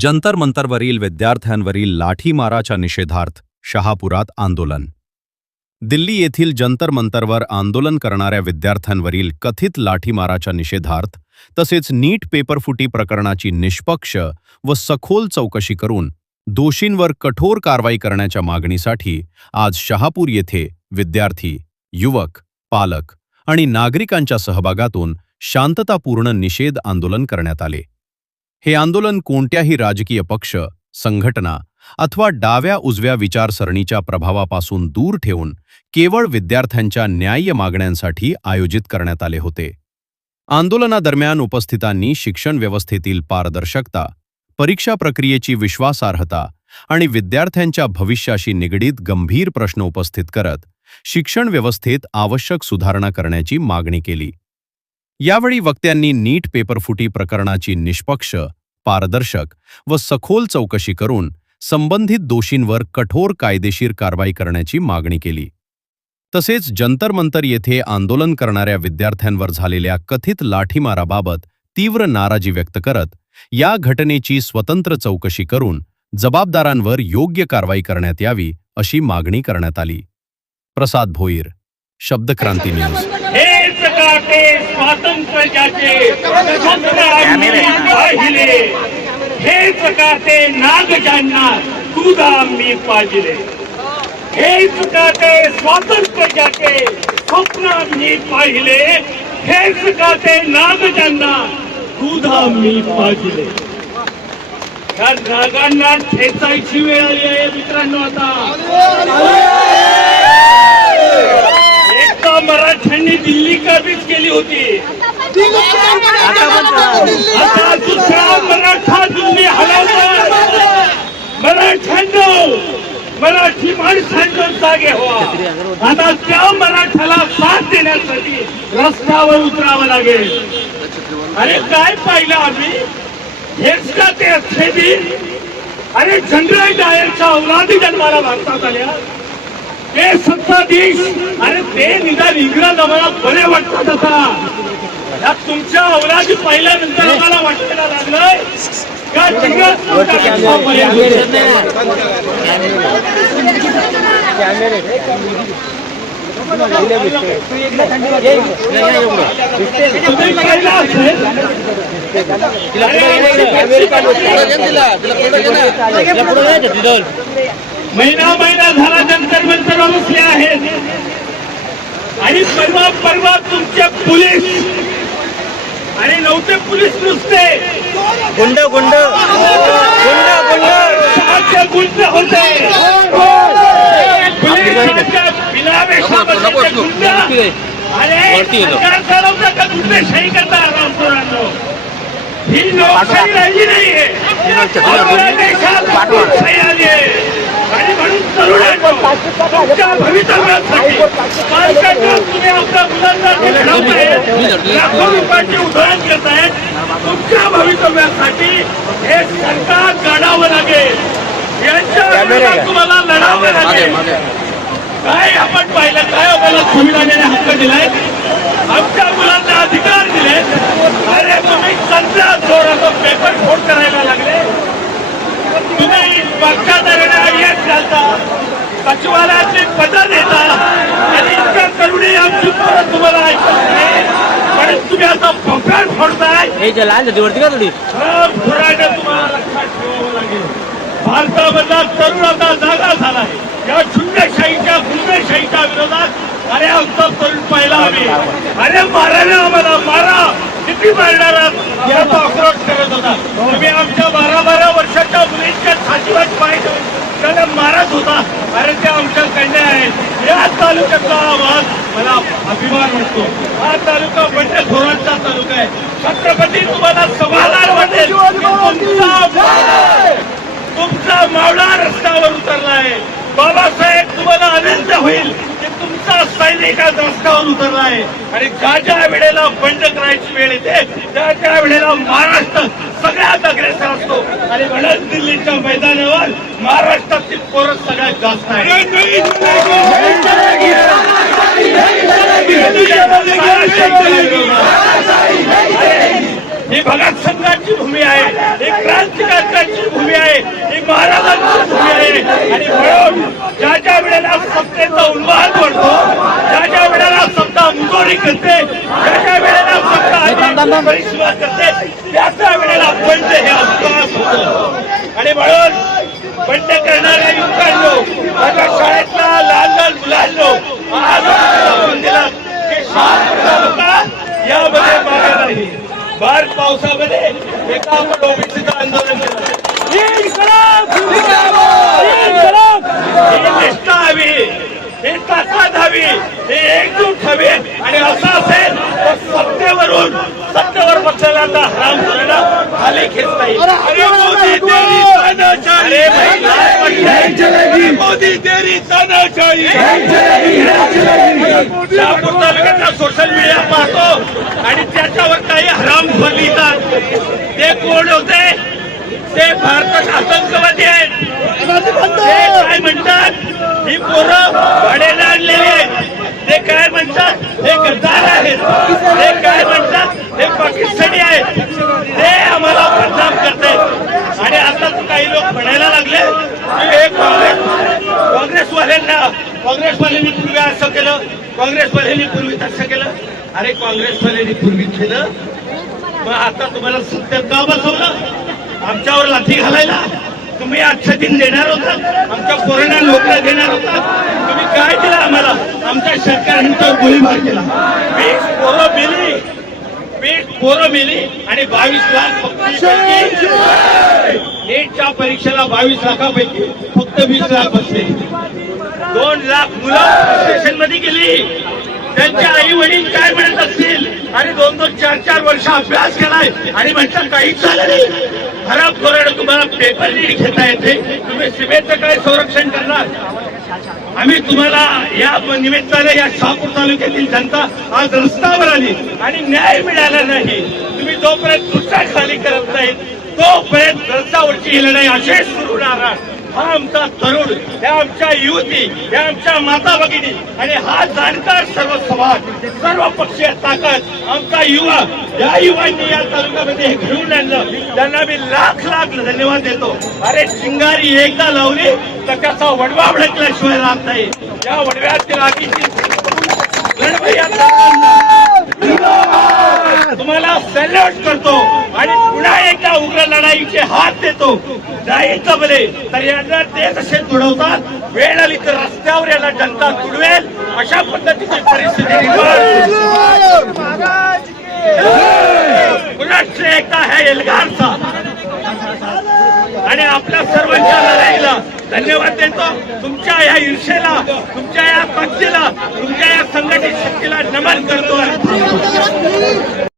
जंतर मंतरवरील विद्यार्थ्यांवरील लाठीमाराच्या निषेधार्थ शहापुरात आंदोलन. दिल्ली येथील जंतर मंतरवर आंदोलन करणाऱ्या विद्यार्थ्यांवरील कथित लाठीमाराच्या निषेधार्थ तसेच नीट पेपरफुटी प्रकरणाची निष्पक्ष व सखोल चौकशी करून दोषींवर कठोर कारवाई करण्याच्या मागणीसाठी आज शहापूर येथे विद्यार्थी, युवक, पालक आणि नागरिकांच्या सहभागातून शांततापूर्ण निषेध आंदोलन करण्यात आले. हे आंदोलन कोणत्याही राजकीय पक्ष, संघटना अथवा डाव्या उजव्या विचारसरणीच्या प्रभावापासून दूर ठेवून केवळ विद्यार्थ्यांच्या न्याय्य मागण्यांसाठी आयोजित करण्यात आले होते. आंदोलनादरम्यान उपस्थितांनी शिक्षण व्यवस्थेतील पारदर्शकता, परीक्षा प्रक्रियेची विश्वासार्हता आणि विद्यार्थ्यांच्या भविष्याशी निगडीत गंभीर प्रश्न उपस्थित करत शिक्षण व्यवस्थेत आवश्यक सुधारणा करण्याची मागणी केली. यावेळी वक्त्यांनी नीट पेपरफुटी प्रकरणाची निष्पक्ष, पारदर्शक व सखोल चौकशी करून संबंधित दोषींवर कठोर कायदेशीर कारवाई करण्याची मागणी केली. तसेच जंतर मंतर येथे आंदोलन करणाऱ्या विद्यार्थ्यांवर झालेल्या कथित लाठीमाराबाबत तीव्र नाराजी व्यक्त करत या घटनेची स्वतंत्र चौकशी करून जबाबदारांवर योग्य कारवाई करण्यात यावी अशी मागणी करण्यात आली. प्रसाद भोईर, शब्दक्रांती न्यूज. हे प्रकारचे नाग ज्यांना तुझा मी पाजिले, हे प्रकारचे स्वातंत्र्य ज्याचे स्वप्न मी पाहिले, हे प्रकारचे नाग ज्यांना तुझा मी पाजिले. या नागांना ठेचायची वेळ आली आहे मित्रांनो. आता मराठ्यांनी दिल्ली काबीज केली होती, आता दुसरा मराठा दिल्ली हलवणार. मराठ्यांनो, मराठी माणसांना जागे व्हा. आता त्या मराठ्याला साथ देण्यासाठी रस्त्यावर उतरावं लागेल. अरे काय पाहिलं आम्ही? हेच का ते अच्छे दिन? अरे जनरल डायरच्या औलादी जन्माला भारतात आल्या, ते सत्ताधीश, अरे ते निदान इंग्रज आम्हाला बरे वाटतात. आता तुमच्या औलादी पाहिल्यानंतर आम्हाला वाटायला लागलंय का महिना झाला जंतर मंतर बसले आहेत आणि परवा तुमचे पोलीस आणि नव्हते पोलीस नुसते गुंड गुंड गुंड होते. सरकार चालवता का गुंडशाही करता? रामपुरांनो, ही लोकशाही राहिली नाहीये. देशात लोकशाही आली आहे आणि म्हणून तरुणांनो, तुमच्या भवितव्यासाठी तुम्ही आपल्या मुलांना लाखो रुपयाची उधळण घेताय. तुमच्या भवितव्यासाठी हे सरकार काढावं लागेल, यांच्या विरोधात तुम्हाला लढावं लागेल. काय आपण पाहिलं? काय आपल्याला संविधानाने हक्क दिलाय, आमच्या मुलांना अधिकार दिले. अरे तुम्ही संध्या जोराचं पेपर फोड करायला लागले. तुम्ही मागच्या दरम्यान आयएस घालता, सचिवालयातली पदं देता आणि इतक्या करुणी आमची परत तुम्हाला ऐकत नाही. पण तुम्ही आता पेपर फोडताय. तुम्हाला लक्षात ठेवावं लागेल. भारतामधला तरुण आता जागा झालाय या झुंडशाहीच्या गुंडशाहीच्या विरोधात. अरे आमचा तरुण पाहिला आम्ही, अरे मारायला आम्हाला मारा, किती मारणारा याचा आक्रोश करत होता. तुम्ही आमच्या 12 वर्षाच्या मुलींच्या छातीवर पाय त्याला मारत होता. अरे ते आमच्या कन्या आहेत. या तालुक्यातला आवाज मला अभिमान वाटतो. हा तालुका बंडखोरांचा तालुका आहे. छत्रपती तुम्हाला समाधान वाटेल, तुमचा मावळा रस्त्यावर उतरला आहे. बाबासाहेब तुम्हाला आनंद होईल की तुमचा सैनिक आज रस्त्यावर उतरला आहे. आणि ज्या वेळेला बंड करायची वेळ येते त्या वेळेला महाराष्ट्र सगळ्यात अग्रेसर असतो. आणि म्हणून दिल्लीच्या मैदानावर महाराष्ट्रातील पोरं सगळ्यात जास्त आहे. ही भगत संघाची संतांची भूमी आहे, ही क्रांतिकारकांची भूमी आहे, ही महाराजांची भूमी आहे. आणि म्हणून ज्या ज्या वेळेला सत्तेचा उन्माद वाढतो, ज्या ज्या वेळेला सत्ता मुजोरी करते, ज्या ज्या वेळेला सत्ता परिश्रम करते, त्याच्या वेळेला बंड हे अपवास होतं. आणि म्हणून बंड करणाऱ्या युवकांनो, माझ्या शाळेतल्या लहान लहान मुलांनो, आज आपण दिला की शाळा यामध्ये मागे नाही. बार पावसामध्ये एका आपण ओबीसीचं आंदोलन केलं. ही निष्ठा हवी, ही ताकद हवी, ही एकजूट हवी. आणि असं असेल तर सत्तेवर बसलेला आता हराम करणं खाली खेचता येईल. अरे मोदी तेरी तानाशाही, अरे मोदी तेरी तानाशाही. शहापूर तालुक्यातला सोशल मीडिया पाहतो आणि त्याच्यावर काही हरामखोर लिहितात. ते कोण होते? ते भारतात आतंकवादी आहेत. ते काय म्हणतात? ही पोरं भाड्याने आणलेली आहेत. ते काय म्हणतात? हे गद्दार आहेत. ते काय म्हणतात? हे पाकिस्तानी आहेत. ते आम्हाला बदनाम करतायत. आणि आता काही लोक म्हणायला लागले की हे काँग्रेसवाल्यांनी पूर्वी असं केलं, काँग्रेसवाल्यांनी पूर्वी तसं केलं. अरे काँग्रेसवाल्यांनी पूर्वी केलं, मग आता तुम्हाला सत्तेत का बसवलं? आमच्यावर लाठी घालायला तुम्ही आजच्या दिन देणार होता, आमच्या पोरांना नोकऱ्या देणार होता. तुम्ही काय दिलं आम्हाला? आमच्या शेतकऱ्यांचा गोळीबार केला. 20 पोरं मेली आणि 22 लाख फक्त नीटच्या परीक्षेला 22 लाखापैकी फक्त 20 लाख बसले. 2 लाख मुलं स्टेशनमध्ये गेली. त्यांचे आई वडील काय म्हणत असतील? आणि 2-2, 4-4 वर्ष अभ्यास केलाय आणि म्हणतात काहीच झालं नाही. खराब कोरड तुम्हाला पेपर लीड घेता येते, तुम्ही सीमेचं काय संरक्षण करणार? आम्ही तुम्हाला या निमित्ताने या शहापूर तालुक्यातील जनता आज रस्त्यावर आली आणि न्याय मिळाला नाही. तुम्ही जोपर्यंत दुसऱ्या खाली करत नाही तोपर्यंत रस्त्यावरची ही लढाई अशीच सुरू राहणार. हा आमचा तरुण, ह्या आमच्या युवती, ह्या आमच्या माता भगिनी आणि हा जाणकार सर्व समाज, सर्व पक्षीय ताकद, आमचा युवा, या युवांनी या तालुक्यामध्ये हे घेऊन आणलं. त्यांना मी लाख लाख धन्यवाद देतो. अरे चिंगारी एकदा लावली तर त्याचा वडवा भडकल्याशिवाय राहत नाही. या वडव्यातील आगीची लढवई तुम्हाला सॅल्यूट करतो आणि पुन्हा एकदा उग्र लढाईचे हात देतो. नाही जमले तर यांना ते तसे तुडवतात. वेळ आली तर रस्त्यावर याला जनता तुडवेल. अशा पद्धतीची परिस्थिती पुन्हा एकदा हे एल्गारचा आणि आपल्या सर्वांच्या लढाईला धन्यवाद देतो. तुमच्या या ईर्षेला, तुमच्या या ताकदीला, तुमच्या या संघटित शक्तीला नमन करतो.